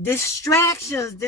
Distractions.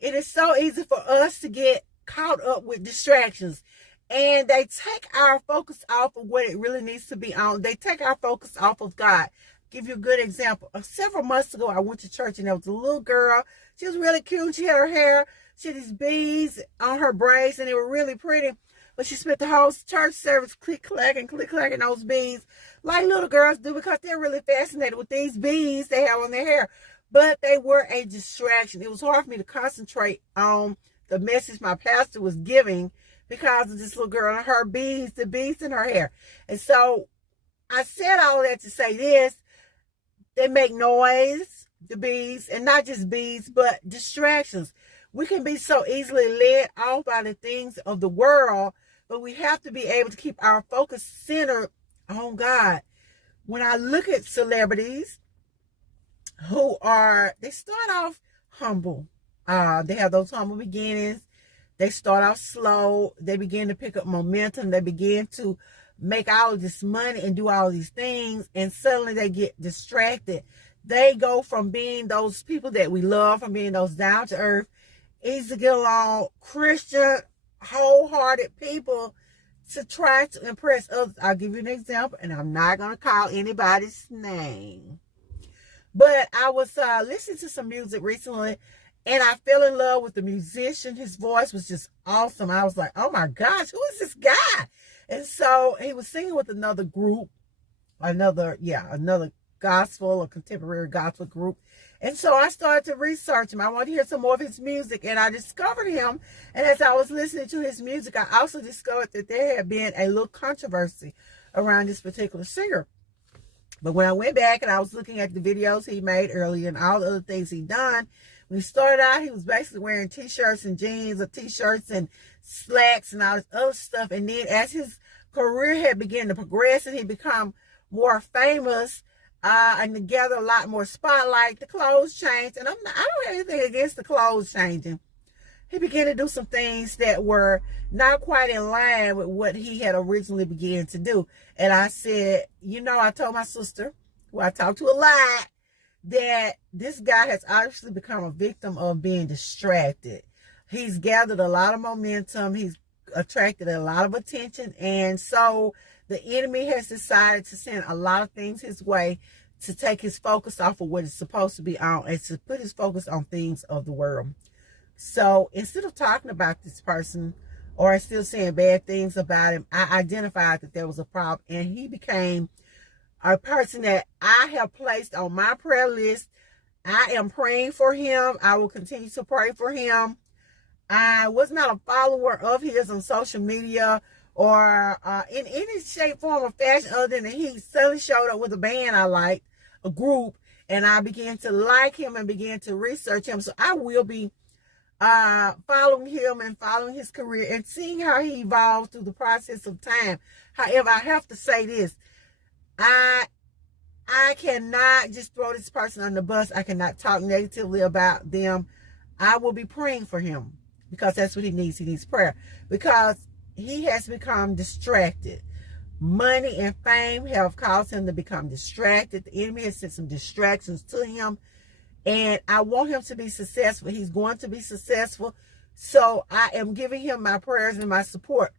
It is so easy for us to get caught up with distractions. And they take our focus off of what it really needs to be on. They take our focus off of God. Give you a good example. Several months ago, I went to church and there was a little girl. She was really cute. She had her hair. She had these beads on her braids and they were really pretty. But she spent the whole church service click-clacking those beads like little girls do because they're really fascinated with these beads they have on their hair. But they were a distraction. It was hard for me to concentrate on the message my pastor was giving because of this little girl and her beads, the beads in her hair. And so I said all that to say this. They make noise, the beads, and not just beads, but distractions. We can be so easily led off by the things of the world, but we have to be able to keep our focus centered on God. When I look at celebrities they start off humble. They have those humble beginnings. They start off slow. They begin to pick up momentum. They begin to make all of this money and do all these things, and suddenly they get distracted. They go from being those people that we love, from being those down-to-earth, easy to get along, Christian, wholehearted people, to try to impress others. I'll give you an example, and I'm not going to call anybody's name. But I was listening to some music recently, and I fell in love with the musician. His voice was just awesome. I was like, oh my gosh, who is this guy? And so he was singing with another group, another gospel or contemporary gospel group. And so I started to research him. I wanted to hear some more of his music, and I discovered him. And as I was listening to his music, I also discovered that there had been a little controversy around this particular singer. But when I went back and I was looking at the videos he made earlier and all the other things he done, when he started out, he was basically wearing t-shirts and jeans, or t-shirts and slacks and all this other stuff. And then as his career had begun to progress and he become more famous and to gather a lot more spotlight, the clothes changed. And I don't have anything against the clothes changing. He began to do some things that were not quite in line with what he had originally began to do. And I said, I told my sister, who I talked to a lot, that this guy has obviously become a victim of being distracted. He's gathered a lot of momentum. He's attracted a lot of attention. And so the enemy has decided to send a lot of things his way to take his focus off of what it's supposed to be on and to put his focus on things of the world. So instead of talking about this person or still saying bad things about him, I identified that there was a problem, and he became a person that I have placed on my prayer list. I am praying for him. I will continue to pray for him. I was not a follower of his on social media or in any shape, form, or fashion other than he suddenly showed up with a band I liked, a group, and I began to like him and began to research him. So I will be following him and following his career and seeing how he evolves through the process of time. However, I have to say this. I cannot just throw this person on the bus. I cannot talk negatively about them. I will be praying for him because that's what he needs. He needs prayer because he has become distracted. Money and fame have caused him to become distracted. The enemy has sent some distractions to him. And I want him to be successful. He's going to be successful. So I am giving him my prayers and my support.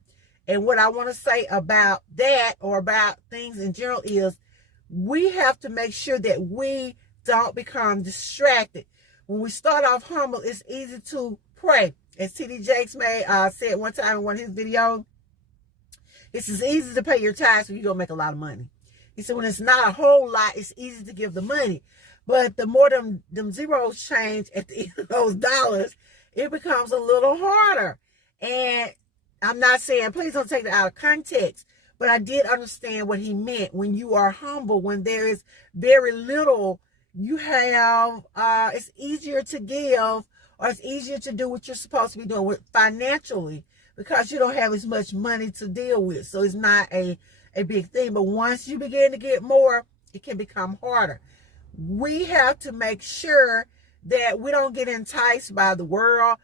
And what I want to say about that, or about things in general, is we have to make sure that we don't become distracted. When we start off humble, it's easy to pray. As T.D. Jakes said one time in one of his videos, it's as easy to pay your tithes when you're going to make a lot of money. He said when it's not a whole lot, it's easy to give the money. But the more them zeros change at the end of those dollars, it becomes a little harder. And I'm not saying, please don't take it out of context, but I did understand what he meant. When you are humble, when there is very little, you have, it's easier to give, or it's easier to do what you're supposed to be doing financially because you don't have as much money to deal with. So it's not a big thing. But once you begin to get more, it can become harder. We have to make sure that we don't get enticed by the world.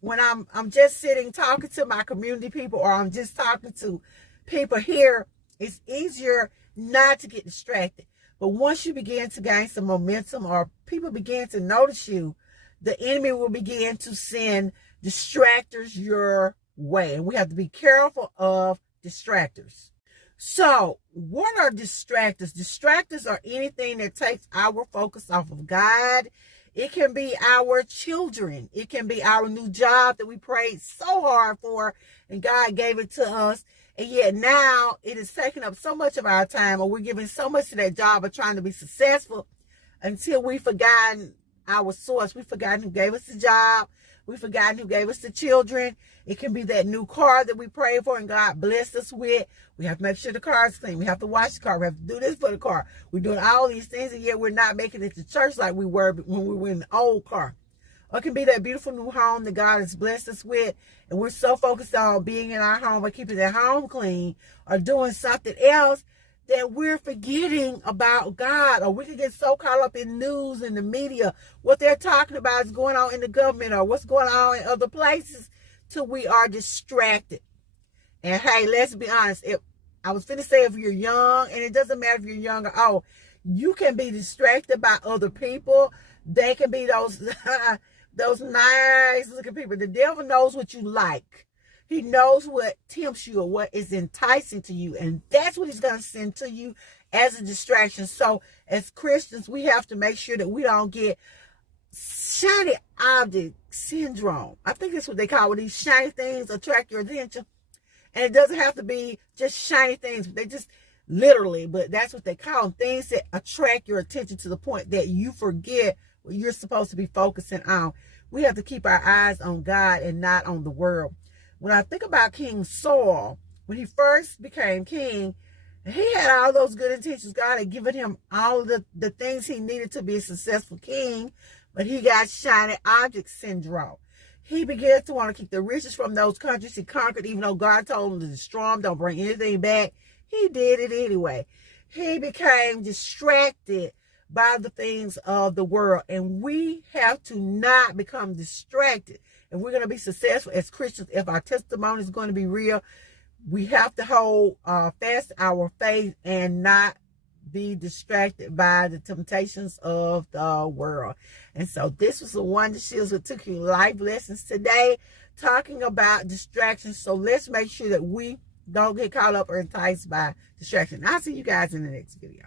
When I'm just sitting talking to my community people, or I'm just talking to people here, it's easier not to get distracted. But once you begin to gain some momentum or people begin to notice you, the enemy will begin to send distractors your way. And we have to be careful of distractors. So, what are distractors? Distractors are anything that takes our focus off of God. It can be our children. It can be our new job that we prayed so hard for and God gave it to us. And yet now it is taking up so much of our time, or we're giving so much to that job of trying to be successful until we've forgotten our source. We've forgotten who gave us the job. We've forgotten who gave us the children. It can be that new car that we prayed for and God blessed us with. We have to make sure the car is clean. We have to wash the car. We have to do this for the car. We're doing all these things, and yet we're not making it to church like we were when we were in the old car. Or it can be that beautiful new home that God has blessed us with, and we're so focused on being in our home or keeping that home clean or doing something else that we're forgetting about God. Or we can get so caught up in news and the media, what they're talking about is going on in the government or what's going on in other places, till we are distracted. And hey, let's be honest, I was finna say if you're young, and it doesn't matter if you're young or old, you can be distracted by other people. They can be those those nice looking people. The devil knows what you like. He knows what tempts you or what is enticing to you. And that's what he's going to send to you as a distraction. So as Christians, we have to make sure that we don't get shiny object syndrome. I think that's what they call it. These shiny things attract your attention. And it doesn't have to be just shiny things. They just literally, but that's what they call them. Things that attract your attention to the point that you forget what you're supposed to be focusing on. We have to keep our eyes on God and not on the world. When I think about King Saul, when he first became king, he had all those good intentions. God had given him all of the things he needed to be a successful king, but he got shiny object syndrome. He began to want to keep the riches from those countries he conquered, even though God told him to destroy them, don't bring anything back. He did it anyway. He became distracted by the things of the world. And we have to not become distracted. If we're going to be successful as Christians, if our testimony is going to be real, we have to hold fast our faith and not be distracted by the temptations of the world. And so this was the Wonder Shields with Took You Life Lessons today, talking about distractions. So let's make sure that we don't get caught up or enticed by distraction. I'll see you guys in the next video.